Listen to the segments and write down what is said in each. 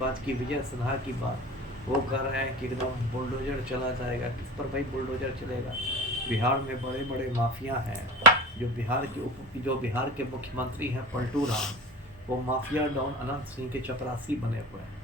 बात की विजय सिन्हा की बात वो कर रहे हैं कि एकदम बुलडोजर चला जाएगा। किस पर भाई बुलडोजर चलेगा? बिहार में बड़े बड़े माफिया हैं। जो बिहार के मुख्यमंत्री हैं पलटू राम, वो माफिया डॉन अनंत सिंह के चपरासी बने हुए हैं।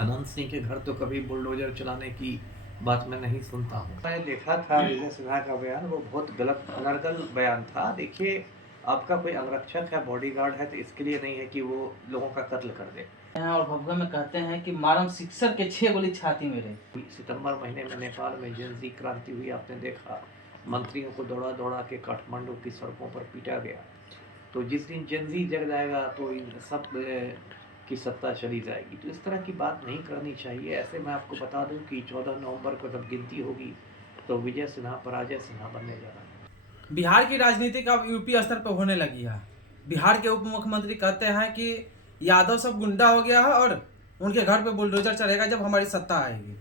अनंत सिंह के घर तो कभी बुलडोजर चलाने की बात मैं नहीं सुनता हूँ। मैंने देखा था विजय सिन्हा का बयान, वो बहुत गलत अनर्गल बयान था। देखिए, आपका कोई अंगरक्षक है, बॉडीगार्ड है, तो इसके लिए नहीं है कि वो लोगों का कत्ल कर दे। और भगवा में कहते हैं कि मारम सिक्सर के 6 गोली छाती में रही। सितंबर महीने में नेपाल में जेनजी क्रांति हुई, आपने देखा। मंत्रियों को दौड़ा दौड़ा के काठमांडू की सड़कों पर पीटा गया। तो जिस दिन जेनजी जग जाएगा तो इन सब की सत्ता चली जाएगी। तो इस तरह की बात नहीं करनी चाहिए। ऐसे मैं आपको बता दूं कि 14 नवंबर को जब गिनती होगी तो विजय सिन्हा पराजय सिन्हा बनने जा रहा है। बिहार की राजनीति अब यूपी स्तर पर होने लगी है। बिहार के उप मुख्यमंत्री कहते हैं कि यादव सब गुंडा हो गया है और उनके घर पे बुलडोजर चलेगा जब हमारी सत्ता आएगी।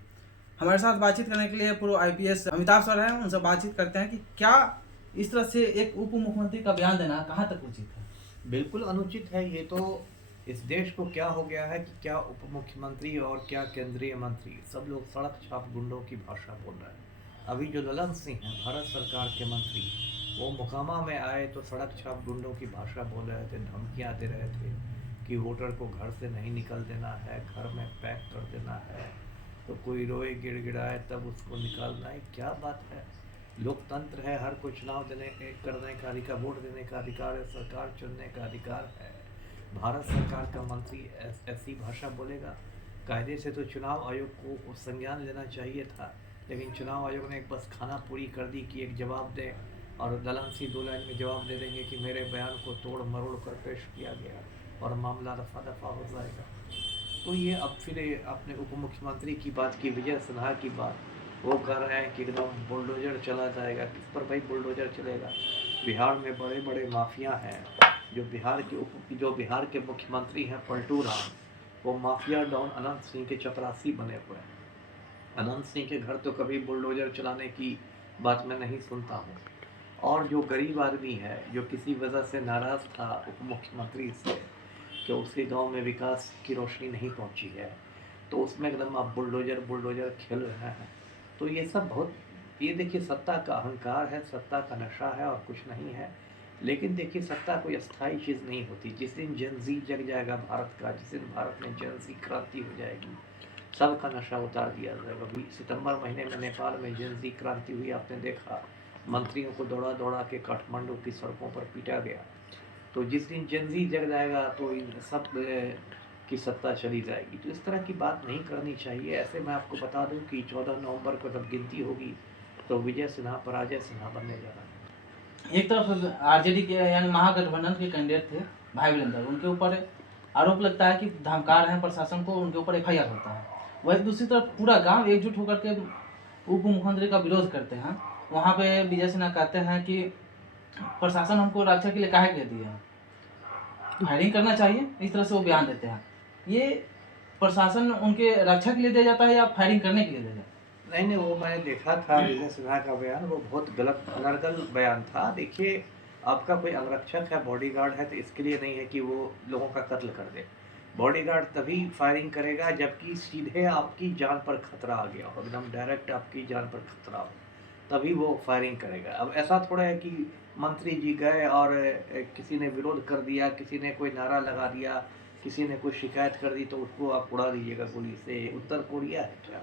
हमारे साथ बातचीत करने के लिए पूर्व आईपीएस अमिताभ सर हैं, उनसे बातचीत करते हैं कि क्या इस तरह से एक उप मुख्यमंत्री का बयान देना कहाँ तक उचित है। बिल्कुल अनुचित है। ये तो इस देश को क्या हो गया है कि क्या उप मुख्यमंत्री और क्या केंद्रीय मंत्री सब लोग सड़क छाप गुंडों की भाषा बोल रहे हैं। अभी जो ललन सिंह हैं भारत सरकार के मंत्री, वो मोकामा में आए तो सड़क छाप गुंडों की भाषा बोल रहे थे, धमकियां दे रहे थे कि वोटर को घर से नहीं निकल देना है, घर में पैक कर देना है, तो कोई रोए गिड़गिड़ाए तब उसको निकालना है। क्या बात है? लोकतंत्र है, हर कोई चुनाव करने का अधिकार, वोट देने का अधिकार है, सरकार चुनने का अधिकार है। भारत सरकार का मंत्री ऐसी भाषा बोलेगा? कायदे से तो चुनाव आयोग को संज्ञान लेना चाहिए था, लेकिन चुनाव आयोग ने बस खाना पूरी कर दी कि एक जवाब दें और दलन सी 2 लाइन में जवाब दे देंगे कि मेरे बयान को तोड़ मरोड़ कर पेश किया गया और मामला रफा दफा हो जाएगा। तो ये अब फिर अपने उप मुख्यमंत्री की बात की, विजय सिन्हा की बात वो कर रहे हैं कि एकदम बुलडोजर चला जाएगा। किस पर भाई बुलडोजर चलेगा? बिहार में बड़े बड़े माफिया हैं। जो बिहार के मुख्यमंत्री हैं पलटू राम, वो माफिया डॉन अनंत सिंह के चपरासी बने हुए हैं। अनंत सिंह के घर तो कभी बुलडोजर चलाने की बात मैं नहीं सुनता हूँ। और जो गरीब आदमी है, जो किसी वजह से नाराज़ था उप मुख्यमंत्री से कि उसके गांव में विकास की रोशनी नहीं पहुंची है, तो उसमें एकदम आप बुलडोजर बुलडोजर खेल रहे हैं। तो ये सब बहुत, ये देखिए, सत्ता का अहंकार है, सत्ता का नशा है और कुछ नहीं है। लेकिन देखिए, सत्ता कोई अस्थाई चीज़ नहीं होती। जिस दिन जेनजी जग जाएगा भारत का, जिस दिन भारत में जेनजी क्रांति हो जाएगी, सबका नशा उतार दिया जाएगा। अभी सितंबर महीने में नेपाल में जेनजी क्रांति हुई, आपने देखा। मंत्रियों को दौड़ा दौड़ा के काठमांडू की सड़कों पर पीटा गया। तो जिस दिन जेनजी जग जाएगा तो इन सब की सत्ता चली जाएगी। तो इस तरह की बात नहीं करनी चाहिए। ऐसे मैं आपको बता दूं कि 14 नवंबर को जब गिनती होगी तो विजय सिन्हा पराजय सिन्हा बनने जा रहा है। एक तरफ आरजेडी के यानी महागठबंधन के कैंडिडेट थे भाई वीरेंद्र, उनके ऊपर आरोप लगता है कि धमका रहे हैं प्रशासन को, उनके ऊपर एफआईआर होता है। वही दूसरी तरफ पूरा गांव एकजुट होकर के उप मुख्यमंत्री का विरोध करते हैं। वहाँ पे विजय सिन्हा कहते हैं कि प्रशासन हमको रक्षा के लिए काहे के लिए दिया है, फायरिंग करना चाहिए, इस तरह से वो बयान देते हैं। ये प्रशासन उनके रक्षा के लिए दिया जाता है या फायरिंग करने के लिए दिया जाता है? नहीं नहीं, वो मैंने देखा था विजय सिन्हा का बयान, वो बहुत गलत अनर्गल बयान था। देखिए, आपका कोई अंगरक्षक है, बॉडीगार्ड है, तो इसके लिए नहीं है कि वो लोगों का कत्ल कर दे। बॉडीगार्ड तभी फायरिंग करेगा जबकि सीधे आपकी जान पर खतरा आ गया हो, एकदम डायरेक्ट आपकी जान पर खतरा हो, तभी वो फायरिंग करेगा। अब ऐसा थोड़ा है कि मंत्री जी गए और किसी ने विरोध कर दिया, किसी ने कोई नारा लगा दिया, किसी ने कोई शिकायत कर दी तो उसको आप उड़ा दीजिएगा गोली से। उत्तर कोरिया है क्या?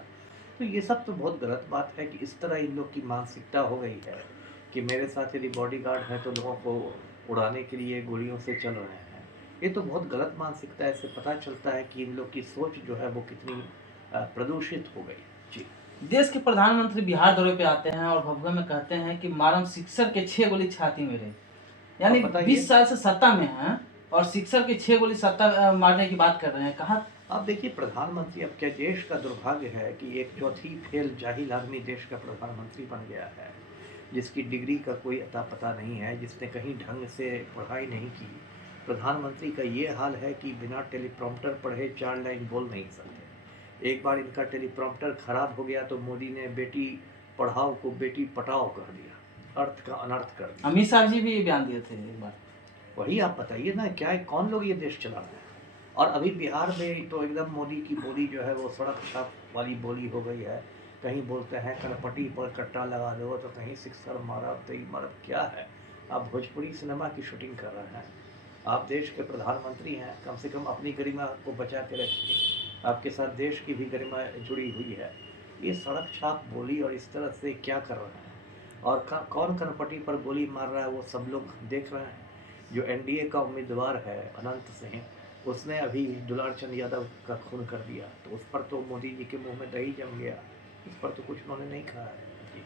तो ये सब तो बहुत गलत बात है कि इस तरह इन लोग की मानसिकता हो गई है कि मेरे साथ यदि बॉडीगार्ड है तो लोगों को उड़ाने के लिए गोलियों से चल रहे हैं। ये तो बहुत गलत मानसिकता है। इससे पता चलता है कि इन लोग की सोच जो है वो कितनी प्रदूषित हो गई। जी। देश के प्रधानमंत्री बिहार दौरे पे आते हैं और भभुआ में कहते हैं कि मारम सिक्सर के 6 गोली छाती में रही। यानी 20 साल से सत्ता में हैं और सिक्सर के 6 गोली सत्ता मारने की बात कर रहे हैं। कहा अब देखिए, प्रधानमंत्री, अब क्या देश का दुर्भाग्य है कि एक चौथी फेल जाहिल आदमी देश का प्रधानमंत्री बन गया है, जिसकी डिग्री का कोई अता पता नहीं है, जिसने कहीं ढंग से पढ़ाई नहीं की। प्रधानमंत्री का ये हाल है कि बिना टेलीप्रॉम्प्टर पढ़े 4 लाइन बोल नहीं सकते। एक बार इनका टेलीप्रॉम्प्टर खराब हो गया तो मोदी ने बेटी पढ़ाओ को बेटी पटाओ कह दिया, अर्थ का अनर्थ कर दिया। अमित शाह जी भी बयान दिए थे एक बार। वही आप बताइए ना, क्या कौन लोग ये देश चला रहे हैं? और अभी बिहार में तो एकदम मोदी की बोली जो है वो सड़क छाप वाली बोली हो गई है। कहीं बोलते हैं कनपटी पर कट्टा लगा दो, तो कहीं सिक्सर मारा तो ये मारा। क्या है, आप भोजपुरी सिनेमा की शूटिंग कर रहे हैं। आप देश के प्रधानमंत्री हैं, कम से कम अपनी गरिमा को बचा के रखिए। आपके साथ देश की भी गरिमा जुड़ी हुई है। ये सड़क छाप बोली और इस तरह से क्या कर रहे हैं, और कौन कनपटी पर गोली मार रहा है वो सब लोग देख रहे हैं। जो एनडीए का उम्मीदवार है अनंत सिंह, उसने अभी दुलार चंद यादव का खून कर दिया, तो उस पर तो मोदी जी के मुंह में दही जम गया। इस पर तो कुछ उन्होंने नहीं कहा है जी।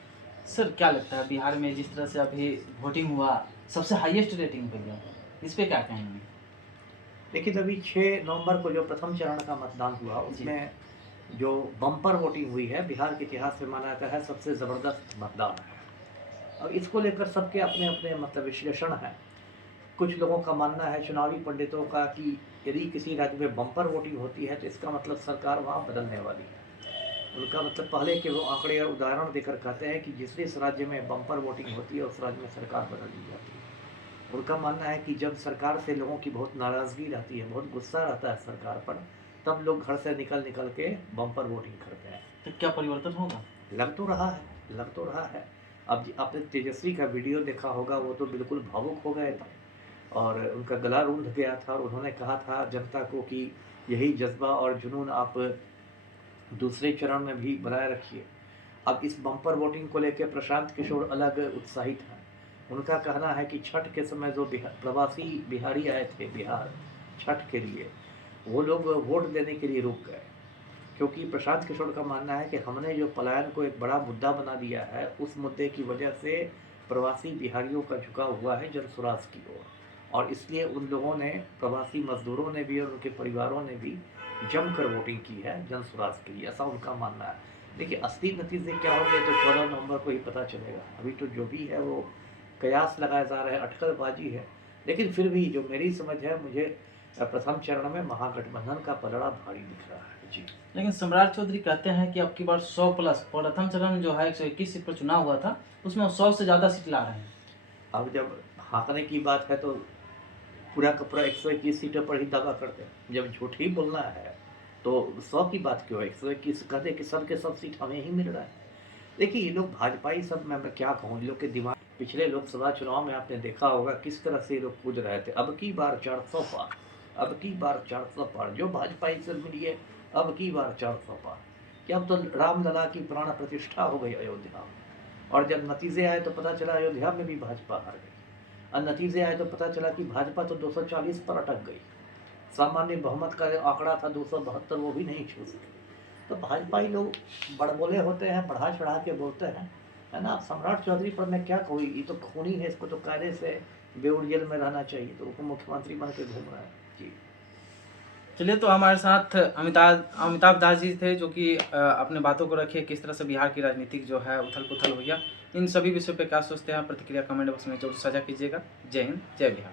सर क्या लगता है बिहार में जिस तरह से अभी वोटिंग हुआ, सबसे हाईएस्ट रेटिंग पे गया, इस पे क्या कहेंगे? देखिए, अभी 6 नवंबर को जो प्रथम चरण का मतदान हुआ, उसमें जो बम्पर वोटिंग हुई है, बिहार के इतिहास में माना जाता है सबसे ज़बरदस्त मतदान है। अब इसको लेकर सबके अपने अपने मतलब विश्लेषण है। कुछ लोगों का मानना है, चुनावी पंडितों का, कि यदि किसी राज्य में बम्पर वोटिंग होती है तो इसका मतलब सरकार वहाँ बदलने वाली है। उनका मतलब पहले के वो आंकड़े और उदाहरण देकर कहते हैं कि जिस राज्य में बम्पर वोटिंग होती है उस राज्य में सरकार बदल दी जाती है। उनका मानना है कि जब सरकार से लोगों की बहुत नाराज़गी रहती है, बहुत गुस्सा रहता है सरकार पर, तब लोग घर से निकल के बम्पर वोटिंग करते हैं। तो क्या परिवर्तन होगा? लग तो रहा है, लग तो रहा है। अब आपने तेजस्वी का वीडियो देखा होगा, वो तो बिल्कुल भावुक हो गए थे और उनका गला रूंध गया था, और उन्होंने कहा था जनता को कि यही जज्बा और जुनून आप दूसरे चरण में भी बनाए रखिए। अब इस बम्पर वोटिंग को लेकर प्रशांत किशोर अलग उत्साहित हैं। उनका कहना है कि छठ के समय जो प्रवासी बिहारी आए थे बिहार छठ के लिए, वो लोग वोट देने के लिए रुक गए, क्योंकि प्रशांत किशोर का मानना है कि हमने जो पलायन को एक बड़ा मुद्दा बना दिया है, उस मुद्दे की वजह से प्रवासी बिहारियों का झुकाव हुआ है जनसुराज की ओर, और इसलिए उन लोगों ने, प्रवासी मजदूरों ने भी और उनके परिवारों ने भी जमकर वोटिंग की है जनसुराज के लिए, ऐसा उनका मानना है। देखिए, असली नतीजे क्या होंगे तो 14 नवंबर को ही पता चलेगा। अभी तो जो भी है वो कयास लगाए जा रहे हैं, अटकलबाजी है। लेकिन फिर भी जो मेरी समझ है, मुझे प्रथम चरण में महागठबंधन का पलड़ा भारी दिख रहा है जी। लेकिन सम्राट चौधरी कहते हैं कि अब की बार 100 प्लस, प्रथम चरण में जो है 121 सीट पर चुनाव हुआ था, उसमें 100 से ज़्यादा सीट ला रहे हैं। अब जब हाँकने की बात है तो पूरा का पूरा 121 सीटों पर ही दावा करते हैं। जब झूठ ही बोलना है तो 100 की बात क्यों है? 121 कहते कि सब के सब सीट हमें ही मिल रहा है। देखिए, ये लोग भाजपाई सब, मैं क्या कहूँ, लोग के दिमाग, पिछले लोकसभा चुनाव में आपने देखा होगा किस तरह से लोग कूद रहे थे। अब की बार 400 पार, अब की बार 400 पार, जो भाजपाई से मिली है, अब की बार 400 पार। कि अब तो रामलला की प्राण प्रतिष्ठा हो गई अयोध्या में, और जब नतीजे आए तो पता चला अयोध्या में भी भाजपा हार गई, और नतीजे आए तो पता चला कि भाजपा तो 240 पर अटक गई। सामान्य बहुमत का आंकड़ा था 272, वो भी नहीं छू सके। तो भाजपाई लोग बड़बोले होते हैं, बढ़ा चढ़ा के बोलते हैं, है ना। सम्राट चौधरी पर मैं क्या कहूँ, ये तो खूनी है, इसको तो कायदे से बेऊर जेल में रहना चाहिए, तो उप मुख्यमंत्री बन के घूम रहा है जी। चलिए, तो हमारे साथ अमिताभ दास जी थे, जो कि अपने बातों को रखे, किस तरह से बिहार की राजनीतिक जो है उथल पुथल हो गया, इन सभी विषयों पे क्या सोचते हैं, प्रतिक्रिया कमेंट बॉक्स में जरूर साझा कीजिएगा। जय हिंद, जय बिहार।